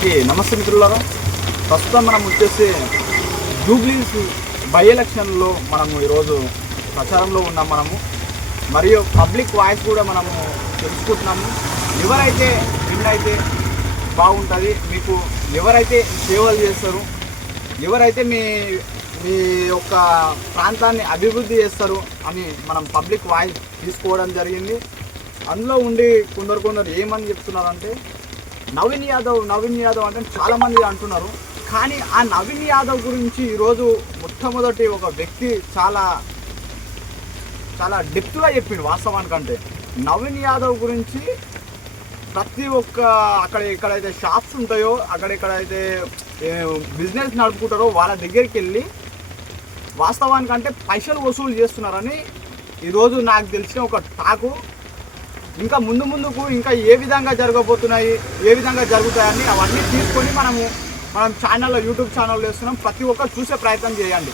అందరికీ నమస్తే మిత్రులారా. ప్రస్తుతం మనం వచ్చేసి జూబ్లీస్ బై ఎలక్షన్లో మనము ఈరోజు ప్రచారంలో ఉన్నాం మనము. మరియు పబ్లిక్ వాయిస్ కూడా మనము తెలుసుకుంటున్నాము. ఎవరైతే విన్ అయితే బాగుంటుంది మీకు ఎవరైతే సేవలు చేస్తారు ఎవరైతే మీ మీ యొక్క ప్రాంతాన్ని అభివృద్ధి చేస్తారు అని మనం పబ్లిక్ వాయిస్ తీసుకోవడం జరిగింది. అందులో ఉండి కొందరు కొందరు ఏమని చెప్తున్నారంటే నవీన్ యాదవ్ నవీన్ యాదవ్ అంటే చాలామంది అంటున్నారు. కానీ ఆ నవీన్ యాదవ్ గురించి ఈరోజు మొట్టమొదటి ఒక వ్యక్తి చాలా చాలా డెప్త్గా చెప్పిండు వాస్తవానికంటే. నవీన్ యాదవ్ గురించి ప్రతి ఒక్క అక్కడ ఎక్కడైతే షాప్స్ ఉంటాయో అక్కడ ఎక్కడైతే బిజినెస్ నడుపుకుంటారో వాళ్ళ దగ్గరికి వెళ్ళి వాస్తవానికంటే పైసలు వసూలు చేస్తున్నారని ఈరోజు నాకు తెలిసిన ఒక టాకు. ఇంకా ముందు ముందుకు ఇంకా ఏ విధంగా జరగబోతున్నాయి ఏ విధంగా జరుగుతాయని అవన్నీ తీసుకొని మనము మనం ఛానల్లో యూట్యూబ్ ఛానల్లో వేస్తున్నాం. ప్రతి ఒక్కరు చూసే ప్రయత్నం చేయండి.